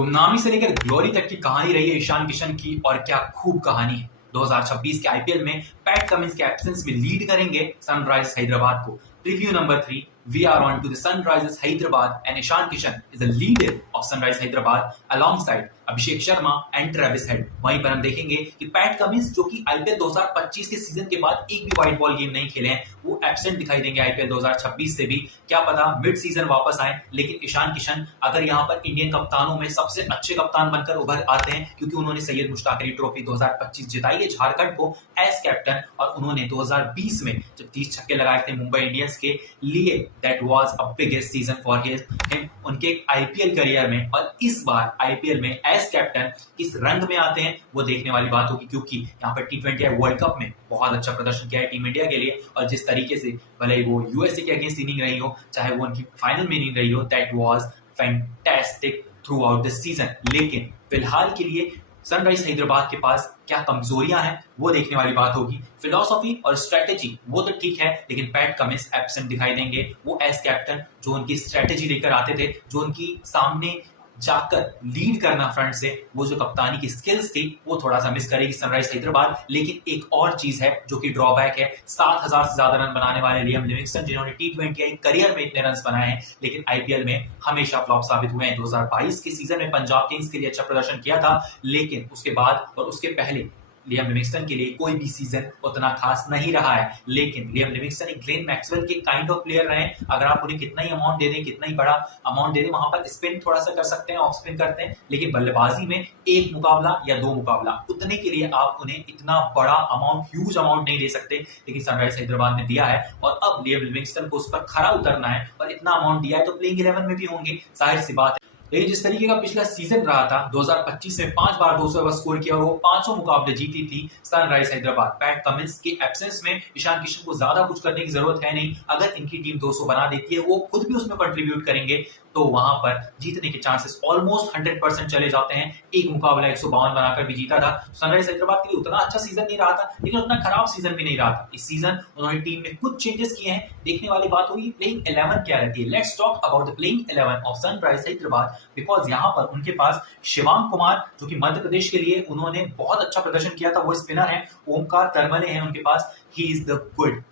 गुमनामी से लेकर ग्लोरी तक की कहानी रही है ईशान किशन की, और क्या खूब कहानी है। 2026 के आईपीएल में पैट कमिंस के एब्सेंस में लीड करेंगे सनराइजर्स हैदराबाद को। Preview number 3, we are on to the Sunrisers Hyderabad and Ishan Kishan is the leader of Sunrisers Hyderabad alongside Abhishek Sharma and Travis head. वहीं पर हम देखेंगे कि पैट कमिंस जो कि आईपीएल 2025 के सीजन के बाद एक भी व्हाइट बॉल गेम नहीं खेले हैं, वो एब्सेंट दिखाई देंगे आईपीएल 2026 से भी। क्या पता मिड सीजन वापस आए, लेकिन ईशान किशन अगर यहाँ पर इंडियन कप्तानों में सबसे अच्छे कप्तान बनकर उभर आते हैं, क्योंकि उन्होंने सैयद मुश्ताक अली ट्रॉफी 2025 जिताई है झारखंड को एज कैप्टन, और उन्होंने 2020 में जब 30 छक्के लगाए थे मुंबई इंडियंस के लिए, that was a biggest season for him उनके आईपीएल करियर में। और इस बार आईपीएल में एज कैप्टन किस रंग में आते हैं वो देखने वाली बात होगी, क्योंकि यहाँ पर टी20 वर्ल्ड कप में बहुत अच्छा प्रदर्शन किया है टीम इंडिया के लिए, और जिस तरीके से भले ही वो यूएसए के अगेंस्ट इनिंग रही हो, चाहे वो उनकी फाइनल में इनिंग रही हो, that was fantastic through out the season. लेकिन फिलहाल के लिए सनराइज हैदराबाद के पास क्या कमजोरियां हैं वो देखने वाली बात होगी। फिलॉसफी और स्ट्रेटेजी वो तो ठीक है, लेकिन पैट कमिंस एब्सेंट दिखाई देंगे। वो एज कैप्टन जो उनकी स्ट्रेटेजी लेकर आते थे, जो उनकी सामने जाकर लीड करना फ्रंट से, वो जो कप्तानी की स्किल्स थी वो थोड़ा सा मिस करेगी सनराइज हैदराबाद। लेकिन एक और चीज है जो कि ड्रॉबैक है, 7000 से ज्यादा रन बनाने वाले लियम लिविंगस्टन, जिन्होंने टी20 करियर में इतने रन बनाए हैं, लेकिन आईपीएल में हमेशा फ्लॉप साबित हुए हैं। 2022 के सीजन में पंजाब किंग्स के लिए अच्छा प्रदर्शन किया था, लेकिन उसके बाद और उसके पहले लियम लिविंगस्टन के लिए कोई भी सीजन उतना खास नहीं रहा है। लेकिन लियम लिविंगस्टन एक ग्लेन मैक्सवेल के काइंड ऑफ प्लेयर रहे। अगर आप उन्हें कितना ही अमाउंट दे दें, कितना ही बड़ा अमाउंट दे दें, वहां पर स्पिन थोड़ा सा कर सकते हैं, ऑफ स्पिन करते हैं, लेकिन बल्लेबाजी में एक मुकाबला या दो मुकाबला, उतने के लिए आप उन्हें इतना बड़ा अमाउंट, ह्यूज अमाउंट नहीं दे सकते। लेकिन सनराइज हैदराबाद ने दिया है, और अब लियम लिविंगस्टन को उस पर खरा उतरना है, और इतना अमाउंट दिया है तो प्लेइंग 11 में भी होंगे, जाहिर सी बात है। लेकिन जिस तरीके का पिछला सीजन रहा था, 2025 में 5 बार 200 ओवर स्कोर किया और वो पांचों मुकाबले जीती थी सनराइज हैदराबाद। पैट कमिंस के एब्सेंस में ईशान किशन को ज्यादा कुछ करने की जरूरत है नहीं। अगर इनकी टीम 200 बना देती है, वो खुद भी उसमें कंट्रीब्यूट करेंगे, तो वहां पर जीतने के चांसेस ऑलमोस्ट 100% चले जाते हैं। एक मुकाबला 152 बनाकर भी जीता था। सनराइज हैदराबाद के लिए उतना अच्छा सीजन नहीं रहा था, लेकिन उतना खराब सीजन भी नहीं रहा था। इस सीजन उन्होंने टीम में कुछ चेंजेस किए हैं। देखने वाली बात होगी प्लेइंग 11 क्या रहती है। Let's talk about the playing 11 of sunrise Hyderabad, because यहाँ पर उनके पास शिवांग कुमार, जो कि मध्य प्रदेश के लिए उन्होंने बहुत अच्छा प्रदर्शन किया था, वो स्पिनर है। ओमकार तरमले हैं उनके पास, he is the good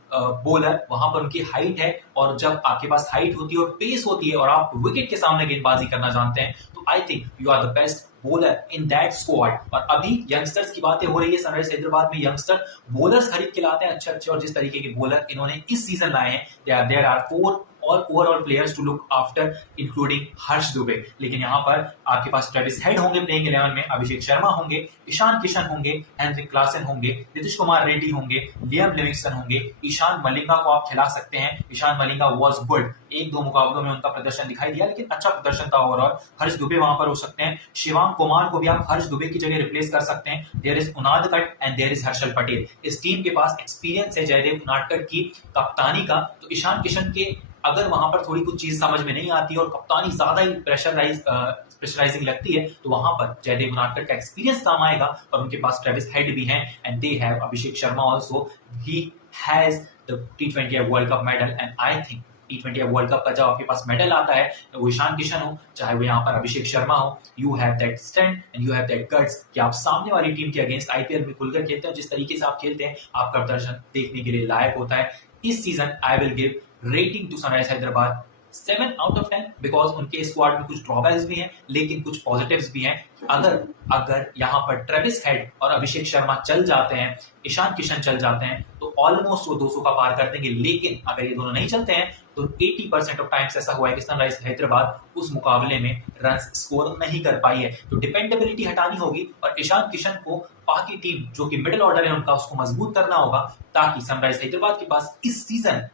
bowler. वहां पर उनकी हाइट है, और जब आपके पास हाइट होती है और पेस होती है, और आप विकेट के सामने गेंदबाजी करना जानते हैं, तो I think you are the best bowler in that squad. और अभी यंगस्टर्स की बातें हो रही है, सनराइज हैदराबाद में यंगस्टर बॉलर्स खरीद के लाते हैं अच्छे अच्छे, और जिस तरीके के बॉलर इन्होंने इस सीजन लाए हैं, देयर आर 4 और overall players to look after, including Harsh Dubey. लेकिन यहाँ पर आपके पास ट्रेविस हेड होंगे प्लेइंग 11 में, अभिषेक शर्मा होंगे, ईशान किशन होंगे, हेनरिक क्लासन होंगे, नीतीश कुमार रेड्डी होंगे, लियम लिविंगस्टन होंगे, ईशान मलिंगा को आप खिला सकते हैं। ईशान मलिंगा वाज गुड, एक दो मुकाबलों में उनका प्रदर्शन दिखाई दिया, लेकिन अच्छा प्रदर्शन था ओवरऑल। हर्ष दुबे वहां पर हो सकते हैं। शिवांग कुमार को भी आप हर्ष दुबे की जगह रिप्लेस कर सकते हैं। There is Unadkat and there is Harshal Patel. इस टीम के पास एक्सपीरियंस है जयदेव उनादकट की कप्तानी का, तो ईशान किशन के अगर वहां पर थोड़ी कुछ चीज समझ में नहीं आती और कप्तानी ज्यादा ही प्रेशराइजिंग लगती है, तो वहां पर जयदेव उनादकट का एक्सपीरियंस काम आएगा। और उनके पास ट्रेविस हेड भी हैं, and they have Abhishek Sharma also, he has the T20 world cup medal, and I think T20 world cup का जब आपके पास मेडल आता है, तो वो ईशान किशन हो, चाहे वो यहाँ पर अभिषेक शर्मा हो, you have that strength and you have that guts कि आप सामने वाली टीम के अगेंस्ट आईपीएल में खुलकर खेलते हैं। जिस तरीके से आप खेलते हैं, आपका प्रदर्शन देखने के लिए लायक होता है। इस season I will give rating to Sunrise Hyderabad 7 out of 10, because उनके स्क्वाड में कुछ ड्रॉबैक्स भी हैं, लेकिन कुछ पॉजिटिव्स भी हैं। अगर यहाँ पर ट्रेविस हेड और अभिषेक शर्मा चल जाते हैं, ईशान किशन चल जाते हैं, तो ऑलमोस्ट वो 200 का पार कर देंगे। लेकिन अगर ये दोनों नहीं चलते हैं, तो 80% ऑफ टाइम्स ऐसा हुआ है कि सनराइज हैदराबाद उस मुकाबले में रन स्कोर नहीं कर पाई है। तो डिपेंडेबिलिटी हटानी होगी, और ईशान किशन को बाकी टीम जो कि मिडिल ऑर्डर है उनका, उसको मजबूत करना होगा, ताकि सनराइज हैदराबाद के पास इस सीजन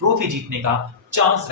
ट्रॉफी जीतने का चांस